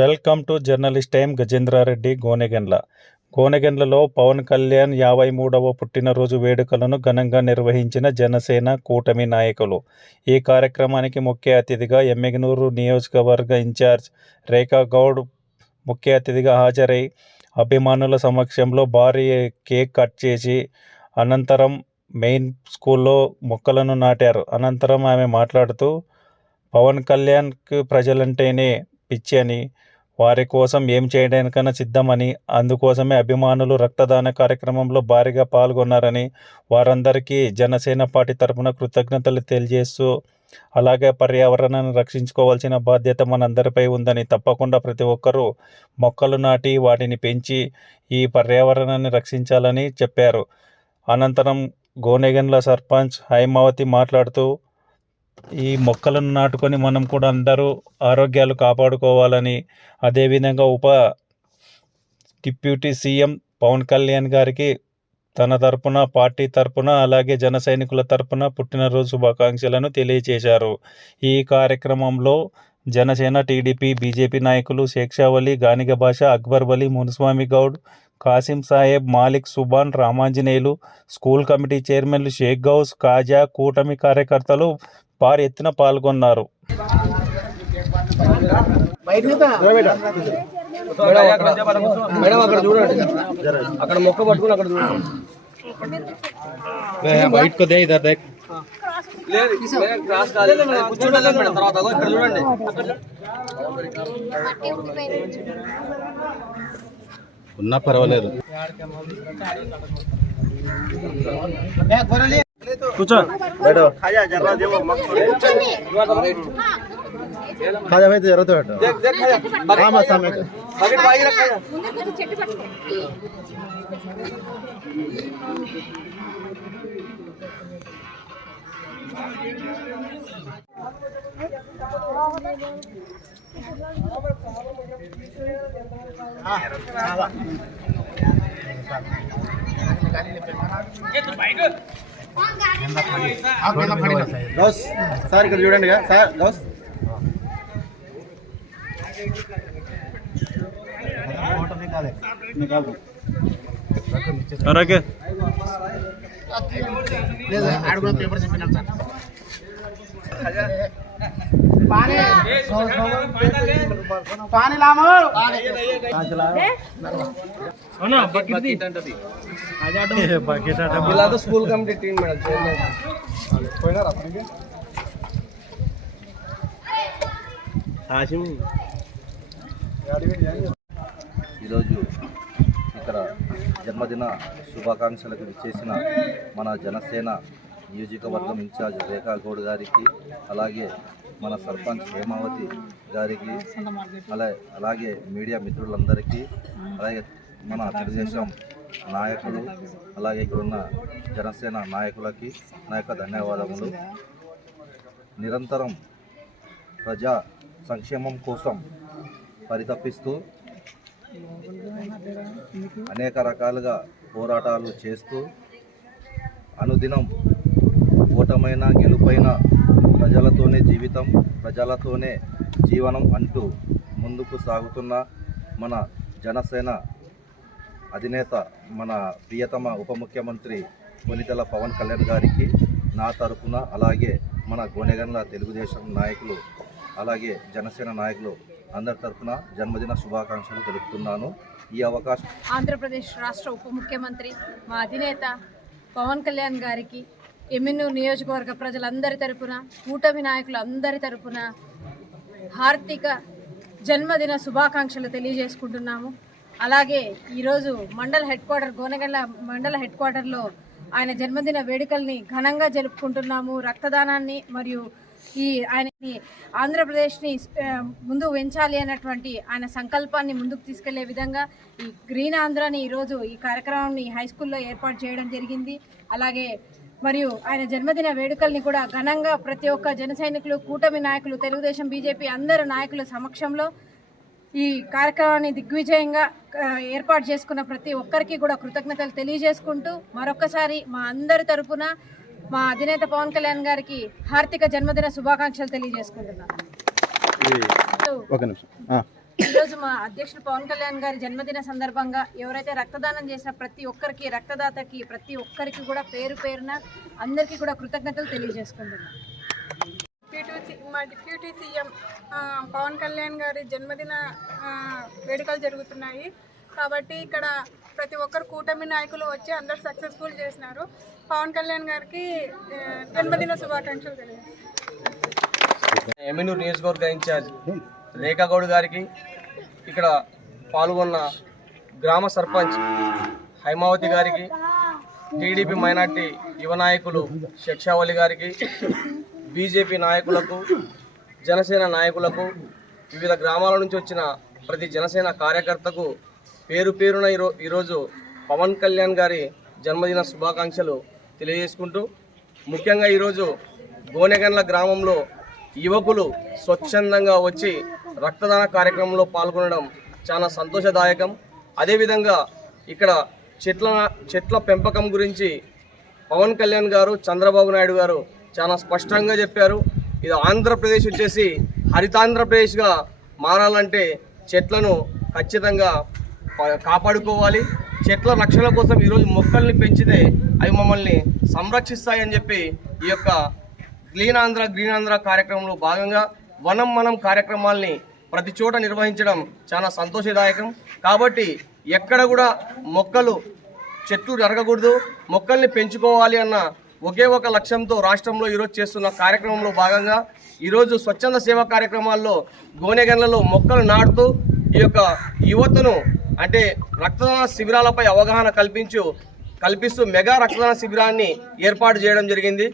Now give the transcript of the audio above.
Welcome to journalist time. Gajendra Reddy, గోనెగండ్లలో పవన్ కళ్యాణ్ 53వ పుట్టినరోజు వేడుకలను ఘనంగా నిర్వహించిన జనసేన కూటమి నాయకులు. ఈ కార్యక్రమానికి ముఖ్య అతిథిగా ఎమ్మిగనూరు నియోజకవర్గ ఇన్ఛార్జ్ రేఖా గౌడ్ ముఖ్య అతిథిగా హాజరై అభిమానుల సమక్షంలో భారీ కేక్ కట్ చేసి అనంతరం మెయిన్ స్కూల్లో మొక్కలను నాటారు. అనంతరం ఆమె మాట్లాడుతూ పవన్ కళ్యాణ్కి ప్రజలంటేనే పిచ్చి అని, వారి కోసం ఏం చేయడానికైనా సిద్ధమని, అందుకోసమే అభిమానులు రక్తదాన కార్యక్రమంలో భారీగా పాల్గొన్నారని, వారందరికీ జనసేన పార్టీ తరఫున కృతజ్ఞతలు తెలియజేస్తూ, అలాగే పర్యావరణాన్ని రక్షించుకోవాల్సిన బాధ్యత మనందరిపై ఉందని, తప్పకుండా ప్రతి ఒక్కరూ మొక్కలు నాటి వాటిని పెంచి ఈ పర్యావరణాన్ని రక్షించాలని చెప్పారు. అనంతరం గోనెగండ్ల సర్పంచ్ హైమావతి మాట్లాడుతూ, ఈ మొక్కలను నాటుకొని మనం కూడా అందరూ ఆరోగ్యాలు కాపాడుకోవాలని, అదేవిధంగా డిప్యూటీ సీఎం పవన్ కళ్యాణ్ గారికి తన తరపున, పార్టీ తరపున, అలాగే జన సైనికుల తరపున పుట్టినరోజు శుభాకాంక్షలను తెలియజేశారు. ఈ కార్యక్రమంలో జనసేన, టీడీపీ, బీజేపీ నాయకులు శేక్షావలి, గానిగ భాష, అక్బర్ వలి, మునుస్వామి గౌడ్, కాసిం సాహెబ్, మాలిక్, సుబాన్, రామాంజనేయులు, స్కూల్ కమిటీ చైర్మన్లు షేక్ గౌస్, కాజా, కూటమి కార్యకర్తలు భారీ ఎత్తున పాల్గొన్నారు. అక్కడ మొక్క పట్టుకుని అక్కడ చూడండి. ఉన్నా పర్వాలేదు. కూర్చో खाजा भाई तो जरूरत है बेटा हां मत सामने बकेट बाजी रखा है दोस्त సార్ ఇక్కడ చూడండి సార్ దోస్త్ फोटो निकाल दो అలాగే లేదు ఆడుకో పేపర్ చెప్పినాం సార్ पानी लामो అవునా బకెట్ అంటది బకెట్ అంట ఇలా తో స్కూల్ కమిటీ టీం మేడం పోయినారా అప్పటికి హాషిమ్ ఈరోజు ఇక్కడ జన్మదిన శుభాకాంక్షలకు చేసిన మన జనసేన నియోజకవర్గం ఇన్ఛార్జ్ రేఖా గౌడ్ గారికి, అలాగే మన సర్పంచ్ హేమావతి గారికి, అలాగే మీడియా మిత్రులందరికీ, అలాగే మన తెలుగుదేశం నాయకులు, అలాగే ఇక్కడున్న జనసేన నాయకులకి నా యొక్క ధన్యవాదములు. నిరంతరం ప్రజా సంక్షేమం కోసం పరితపిస్తూ అనేక రకాలుగా పోరాటాలు చేస్తూ అనుదినం ఓటమైన గెలుపైన ప్రజలతోనే జీవితం, ప్రజలతోనే జీవనం అంటూ ముందుకు సాగుతున్న మన జనసేన అధినేత, మన ప్రియతమ ఉప ముఖ్యమంత్రి కొనితెల పవన్ కళ్యాణ్ గారికి నా తరఫున, అలాగే మన గోనెగండ్ల తెలుగుదేశం నాయకులు, అలాగే జనసేన నాయకులు అందరి తరఫున జన్మదిన శుభాకాంక్షలు తెలుపుతున్నాను. ఈ అవకాశం ఆంధ్రప్రదేశ్ రాష్ట్ర ఉప ముఖ్యమంత్రి మా అధినేత పవన్ కళ్యాణ్ గారికి, ఎమ్మిగనూరు నియోజకవర్గ ప్రజలందరి తరపున, కూటమి నాయకులు అందరి తరపున హార్దిక జన్మదిన శుభాకాంక్షలు తెలియజేసుకుంటున్నాము. అలాగే ఈరోజు గోనెగండ్ల మండల హెడ్ క్వార్టర్లో ఆయన జన్మదిన వేడుకల్ని ఘనంగా జరుపుకుంటున్నాము. రక్తదానాన్ని మరియు ఆయనని ఆంధ్రప్రదేశ్ని ముందు పెంచాలి అన్నటువంటి ఆయన సంకల్పాన్ని ముందుకు తీసుకెళ్లే విధంగా ఈ గ్రీన్ ఆంధ్రాని ఈరోజు ఈ కార్యక్రమాన్ని హై స్కూల్లో ఏర్పాటు చేయడం జరిగింది. అలాగే మరియు ఆయన జన్మదిన వేడుకల్ని కూడా ఘనంగా ప్రతి ఒక్క జన సైనికులు, కూటమి నాయకులు, తెలుగుదేశం, బీజేపీ అందరు నాయకుల సమక్షంలో ఈ కార్యక్రమాన్ని దిగ్విజయంగా ఏర్పాటు చేసుకున్న ప్రతి ఒక్కరికి కూడా కృతజ్ఞతలు తెలియజేసుకుంటూ మరొకసారి మా అందరి తరపున మా అధినేత పవన్ కళ్యాణ్ గారికి హార్దిక జన్మదిన శుభాకాంక్షలు తెలియజేసుకుంటున్నాను. ఈరోజు మా అధ్యక్షులు పవన్ కళ్యాణ్ గారి జన్మదిన సందర్భంగా ఎవరైతే రక్తదానం చేసిన ప్రతి ఒక్కరికి, రక్తదాతకి ప్రతి ఒక్కరికి కూడా పేరు పేరున అందరికీ కూడా కృతజ్ఞతలు తెలియజేసుకుంటున్నాం. మా డిప్యూటీ సీఎం పవన్ కళ్యాణ్ గారి జన్మదిన వేడుకలు జరుగుతున్నాయి కాబట్టి ఇక్కడ ప్రతి ఒక్కరు కూటమి నాయకులు వచ్చి అందరు సక్సెస్ఫుల్ చేసినారు. పవన్ కళ్యాణ్ గారికి జన్మదిన శుభాకాంక్షలు తెలియజేస్తున్నారు. ఎమ్మెన్యూర్ నియోజకవర్గ ఇన్ఛార్జ్ రేఖాగౌడ్ గారికి, ఇక్కడ పాల్గొన్న గ్రామ సర్పంచ్ హైమావతి గారికి, టీడీపీ మైనార్టీ యువ నాయకులు శిక్షావళి గారికి, బీజేపీ నాయకులకు, జనసేన నాయకులకు, వివిధ గ్రామాల నుంచి వచ్చిన ప్రతి జనసేన కార్యకర్తకు పేరు పేరున ఈరోజు పవన్ కళ్యాణ్ గారి జన్మదిన శుభాకాంక్షలు తెలియజేసుకుంటూ, ముఖ్యంగా ఈరోజు గోనెగండ్ల గ్రామంలో యువకులు స్వచ్ఛందంగా వచ్చి రక్తదాన కార్యక్రమంలో పాల్గొనడం చాలా సంతోషదాయకం. అదేవిధంగా ఇక్కడ చెట్ల పెంపకం గురించి పవన్ కళ్యాణ్ గారు, చంద్రబాబు నాయుడు గారు చాలా స్పష్టంగా చెప్పారు. ఇది ఆంధ్రప్రదేశ్ వచ్చేసి హరితాంధ్రప్రదేశ్గా మారాలంటే చెట్లను ఖచ్చితంగా కాపాడుకోవాలి. చెట్ల రక్షణ కోసం ఈరోజు మొక్కల్ని పెంచితే అవి మమ్మల్ని సంరక్షిస్తాయని చెప్పి ఈ యొక్క గ్రీన్ ఆంధ్ర కార్యక్రమంలో భాగంగా వనం మనం కార్యక్రమాల్ని ప్రతి చోట నిర్వహించడం చాలా సంతోషదాయకం. కాబట్టి ఎక్కడ కూడా చెట్లు జరగకూడదు, మొక్కల్ని పెంచుకోవాలి అన్న ఒకే ఒక లక్ష్యంతో రాష్ట్రంలో ఈరోజు చేస్తున్న కార్యక్రమంలో భాగంగా ఈరోజు స్వచ్ఛంద సేవా కార్యక్రమాల్లో గోనెగండ్లలో మొక్కలు నాటుతూ ఈ యొక్క యువతను అంటే రక్తదాన శిబిరాలపై అవగాహన కల్పిస్తూ మెగా రక్తదాన శిబిరాన్ని ఏర్పాటు చేయడం జరిగింది.